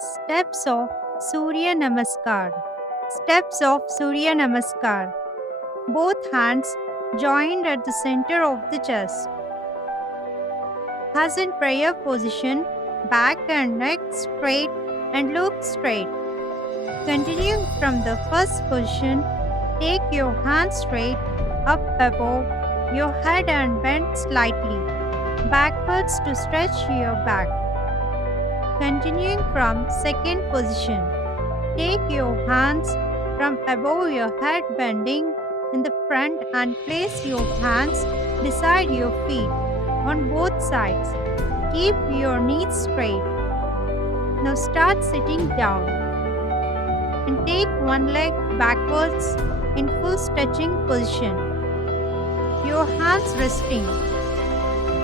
Steps of Surya Namaskar. Steps of Surya Namaskar. Both hands joined at the center of the chest. As in prayer position, back and neck straight and look straight. Continuing from the first position, take your hands straight up above your head and bend slightly backwards to stretch your back. Continuing from second position, take your hands from above your head bending in the front and place your hands beside your feet on both sides. Keep your knees straight. Now start sitting down and take one leg backwards in full stretching position. Your hands resting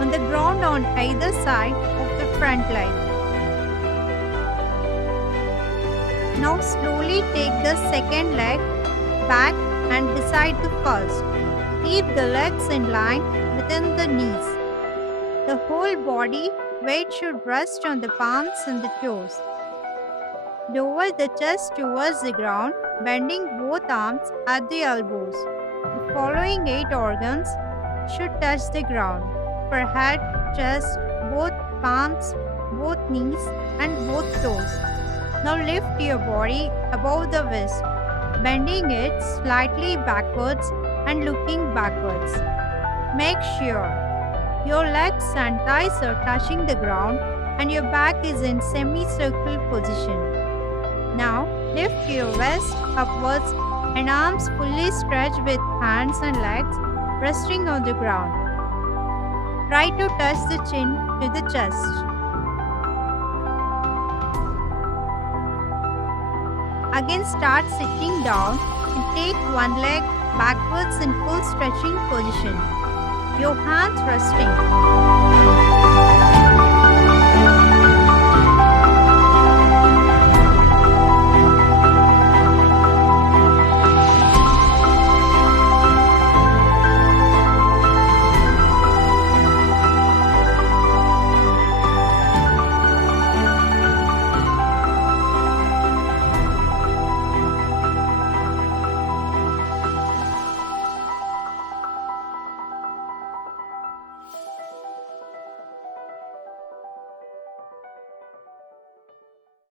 on the ground on either side of the front leg. Now slowly take the second leg back and beside the first. Keep the legs in line within the knees. The whole body weight should rest on the palms and the toes. Lower the chest towards the ground, bending both arms at the elbows. The following 8 organs should touch the ground: forehead, chest, both palms, both knees, and both toes. Now lift your body above the waist, bending it slightly backwards and looking backwards. Make sure your legs and thighs are touching the ground and your back is in semicircle position. Now lift your waist upwards and arms fully stretched with hands and legs resting on the ground. Try to touch the chin to the chest. Again start sitting down and take one leg backwards in full stretching position. Your hands resting.